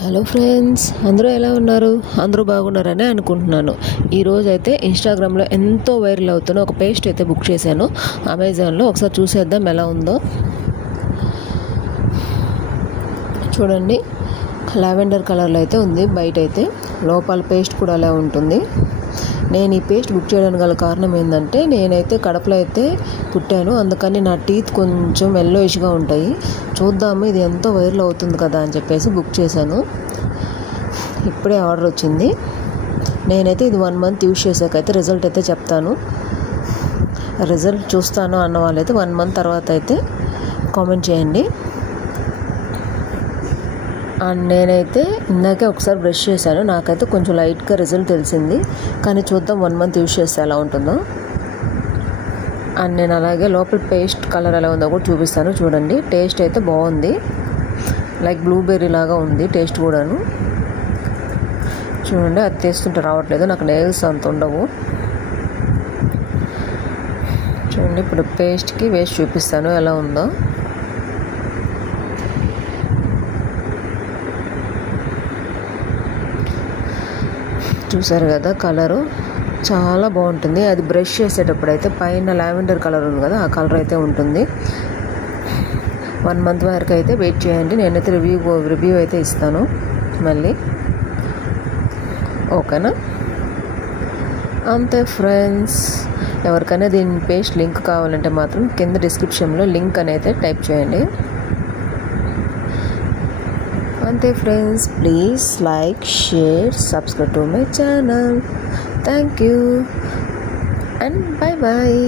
Hello friends, అందరూ ఎలా ఉన్నారు? అందరూ బాగున్నారని అనుకుంటున్నాను. ఈరోజు అయితే ఇన్స్టాగ్రామ్లో ఎంతో వైరల్ అవుతున్న ఒక పేస్ట్ అయితే బుక్ చేశాను అమెజాన్లో. ఒకసారి చూసేద్దాం ఎలా ఉందో. చూడండి, లావెండర్ కలర్లో అయితే ఉంది. బయట అయితే లోపల పేస్ట్ కూడా అలా ఉంటుంది. నేను ఈ పేస్ట్ బుక్ చేయడానికి గల కారణం ఏంటంటే, నేనైతే కడపలో అయితే పుట్టాను, అందుకని నా టీత్ కొంచెం ఎల్లోయిష్గా ఉంటాయి. చూద్దాము ఇది ఎంతో వైరల్ అవుతుంది కదా అని చెప్పేసి బుక్ చేశాను. ఇప్పుడే ఆర్డర్ వచ్చింది. నేనైతే ఇది 1 మంత్ యూజ్ చేసాకైతే రిజల్ట్ అయితే చెప్తాను. రిజల్ట్ చూస్తాను అన్న వాళ్ళైతే 1 మంత్ తర్వాత అయితే కామెంట్ చేయండి. అండ్ నేనైతే ఇందాకే ఒకసారి బ్రష్ చేశాను, నాకైతే కొంచెం లైట్గా రిజల్ట్ తెలిసింది. కానీ చూద్దాం 1 మంత్ యూజ్ చేస్తే ఎలా ఉంటుందో. అండ్ నేను అలాగే లోపల పేస్ట్ కలర్ ఎలా ఉందో కూడా చూపిస్తాను. చూడండి, టేస్ట్ అయితే బాగుంది, లైక్ బ్లూబెర్రీ లాగా ఉంది టేస్ట్ కూడాను. చూడండి, అది తీస్తుంటే రావట్లేదు, నాకు నెయిల్స్ అంత ఉండవు. చూడండి, ఇప్పుడు పేస్ట్కి వేసి చూపిస్తాను ఎలా ఉందో. చూసారు కదా, కలరు చాలా బాగుంటుంది. అది బ్రష్ చేసేటప్పుడు అయితే పైన లావెండర్ కలర్ ఉంది కదా, ఆ కలర్ అయితే ఉంటుంది. 1 మంత్ వరకు అయితే వెయిట్ చేయండి. నేనైతే రివ్యూ అయితే ఇస్తాను మళ్ళీ. ఓకేనా? అంతే ఫ్రెండ్స్. ఎవరికైనా దీని పేస్ట్ లింక్ కావాలంటే మాత్రం కింద డిస్క్రిప్షన్లో లింక్ అనేది టైప్ చేయండి. అంతే friends, please like, share, subscribe to my channel. Thank you and bye.